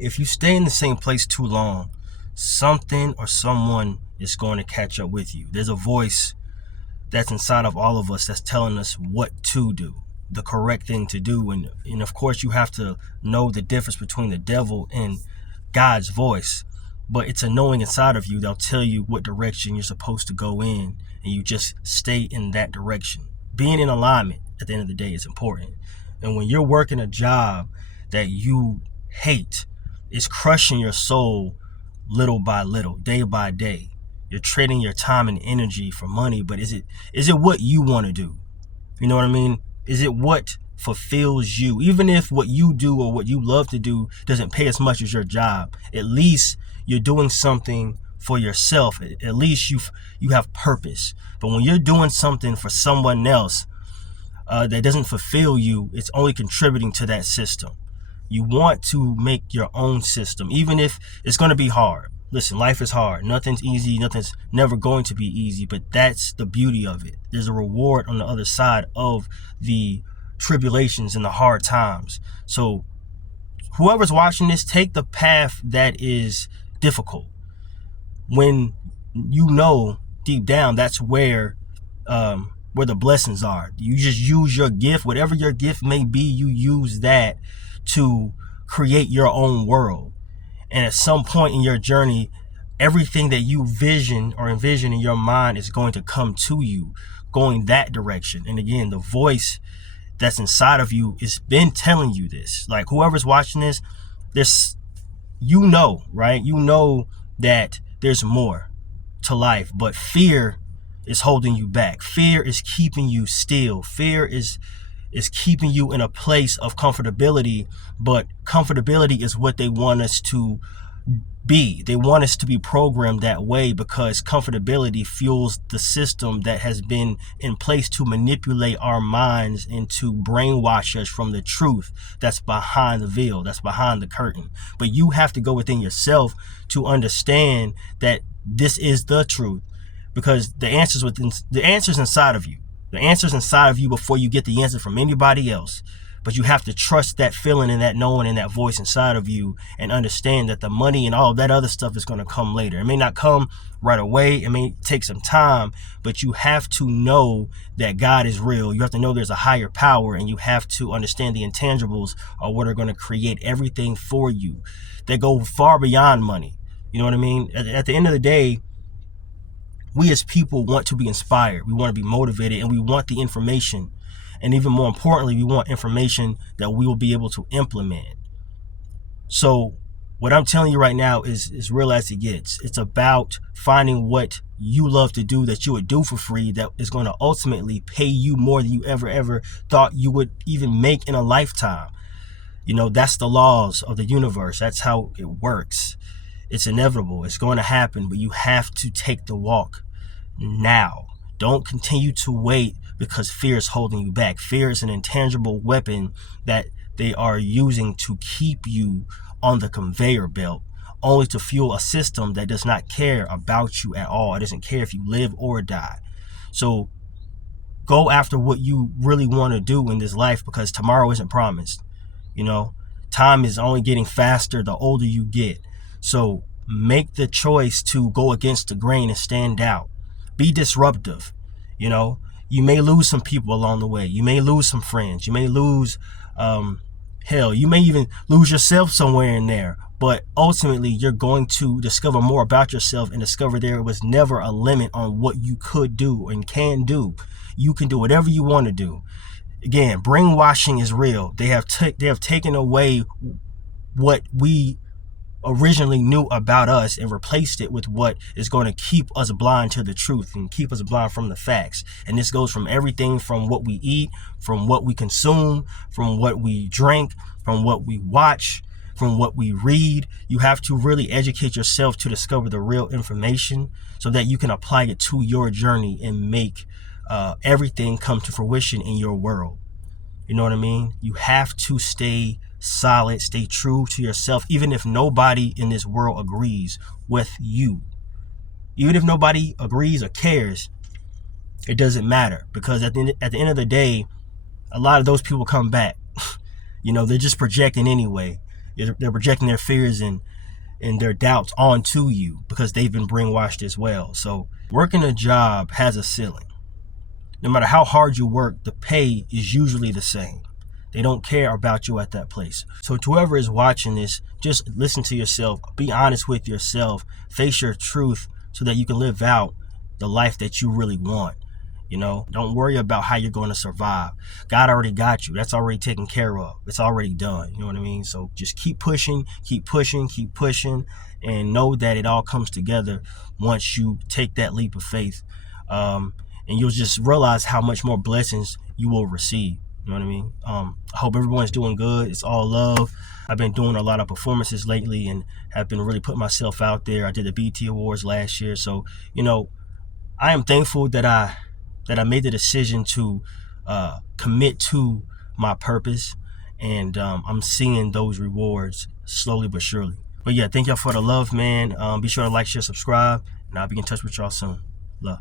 If you stay in the same place too long, something or someone is going to catch up with you. There's a voice that's inside of all of us that's telling us what to do, the correct thing to do. And of course, you have to know the difference between the devil and God's voice. But it's a knowing inside of you that'll tell you what direction you're supposed to go in, and you just stay in that direction. Being in alignment at the end of the day is important. And when you're working a job that you hate, it's crushing your soul little by little, day by day. You're trading your time and energy for money, but is it what you want to do? You know what I mean? Is it what fulfills you? Even if what you do or what you love to do doesn't pay as much as your job, at least you're doing something for yourself. At least you have purpose. But when you're doing something for someone else that doesn't fulfill you, it's only contributing to that system. You want to make your own system, even if it's going to be hard. Listen, life is hard. Nothing's easy. Nothing's never going to be easy, but that's the beauty of it. There's a reward on the other side of the tribulations and the hard times. So whoever's watching this, take the path that is difficult. When you know deep down that's where the blessings are. You just use your gift, whatever your gift may be, you use that to create your own world. And at some point in your journey, everything that you envision in your mind is going to come to you, going that direction. And again, the voice that's inside of you has been telling you this. Like whoever's watching this, right? You know that there's more to life, but fear is holding you back. Fear is keeping you still. Fear is keeping you in a place of comfortability, but comfortability is what they want us to be. They want us to be programmed that way because comfortability fuels the system that has been in place to manipulate our minds and to brainwash us from the truth that's behind the veil, that's behind the curtain. But you have to go within yourself to understand that this is the truth, because the answer's inside of you. The answer's inside of you before you get the answer from anybody else. But you have to trust that feeling and that knowing and that voice inside of you and understand that the money and all of that other stuff is going to come later. It may not come right away. It may take some time, but you have to know that God is real. You have to know there's a higher power, and you have to understand the intangibles are what are going to create everything for you that go far beyond money. You know what I mean? At the end of the day, we as people want to be inspired. We want to be motivated, and we want the information. And even more importantly, we want information that we will be able to implement. So what I'm telling you right now is real as it gets. It's about finding what you love to do that you would do for free that is going to ultimately pay you more than you ever thought you would even make in a lifetime. You know, that's the laws of the universe. That's how it works. It's inevitable. It's going to happen, but you have to take the walk now. Don't continue to wait because fear is holding you back. Fear is an intangible weapon that they are using to keep you on the conveyor belt, only to fuel a system that does not care about you at all. It doesn't care if you live or die. So go after what you really want to do in this life, because tomorrow isn't promised. You know, time is only getting faster the older you get. So make the choice to go against the grain and stand out. Be disruptive. You know, you may lose some people along the way. You may lose some friends. You may lose, you may even lose yourself somewhere in there. But ultimately, you're going to discover more about yourself and discover there was never a limit on what you could do and can do. You can do whatever you want to do. Again, brainwashing is real. They have taken away what we originally knew about us and replaced it with what is going to keep us blind to the truth and keep us blind from the facts. And this goes from everything from what we eat, from what we consume, from what we drink, from what we watch, from what we read. You have to really educate yourself to discover the real information so that you can apply it to your journey and make everything come to fruition in your world. You know what I mean? You have to stay solid, stay true to yourself, even if nobody in this world agrees with you. Even if nobody agrees or cares, it doesn't matter, because at the end of the day, a lot of those people come back. You know, they're just projecting anyway. They're projecting their fears and their doubts onto you because they've been brainwashed as well. So working a job has a ceiling. No matter how hard you work, the pay is usually the same. They don't care about you at that place. So to whoever is watching this, just listen to yourself. Be honest with yourself. Face your truth so that you can live out the life that you really want. You know, don't worry about how you're going to survive. God already got you. That's already taken care of. It's already done. You know what I mean? So just keep pushing, keep pushing, keep pushing, and know that it all comes together once you take that leap of faith. And you'll just realize how much more blessings you will receive. You know what I mean? I hope everyone's doing good. It's all love. I've been doing a lot of performances lately and have been really putting myself out there. I did the BET Awards last year. So, you know, I am thankful that I made the decision to commit to my purpose, and I'm seeing those rewards slowly but surely. But yeah, thank y'all for the love, man. Be sure to like, share, subscribe, and I'll be in touch with y'all soon. Love.